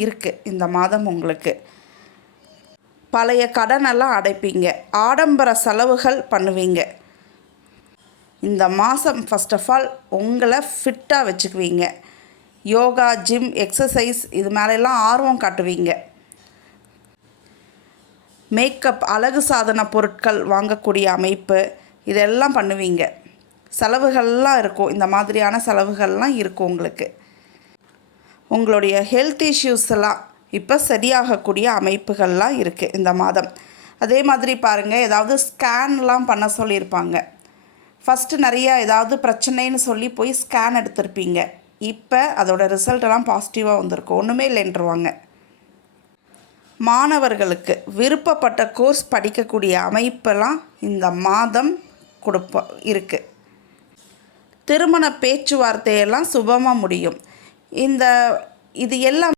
இருக்குது இந்த மாதம் உங்களுக்கு. பழைய கடனெல்லாம் அடைப்பீங்க. ஆடம்பர செலவுகள் பண்ணுவீங்க. இந்த மாதம் ஃபஸ்ட் ஆஃப் ஆல் உங்களை ஃபிட்டாக வச்சுக்குவீங்க. யோகா, ஜிம், எக்ஸசைஸ் இது மேலெல்லாம் ஆர்வம் காட்டுவீங்க. மேக்கப், அழகு சாதன பொருட்கள் வாங்கக்கூடிய அமைப்பு இதெல்லாம் பண்ணுவீங்க. செலவுகள்லாம் இருக்கும். இந்த மாதிரியான செலவுகள்லாம் இருக்கும் உங்களுக்கு. உங்களுடைய ஹெல்த் இஷ்யூஸ் எல்லாம் இப்போ சரியாகக்கூடிய அமைப்புகள்லாம் இருக்குது இந்த மாதம். அதே மாதிரி பாருங்கள், ஏதாவது ஸ்கேன்லாம் பண்ண சொல்லியிருப்பாங்க. ஃபஸ்ட்டு நிறையா ஏதாவது பிரச்சனைன்னு சொல்லி போய் ஸ்கேன் எடுத்திருப்பீங்க. இப்போ அதோட ரிசல்ட்டெல்லாம் பாசிட்டிவாக வந்திருக்கும். ஒன்றுமே இல்லைன்றுவாங்க. மாணவர்களுக்கு விருப்பப்பட்ட கோர்ஸ் படிக்கக்கூடிய அமைப்பெல்லாம் இந்த மாதம் இருக்குது. திருமண பேச்சுவார்த்தையெல்லாம் சுபமாக முடியும். இது எல்லாம்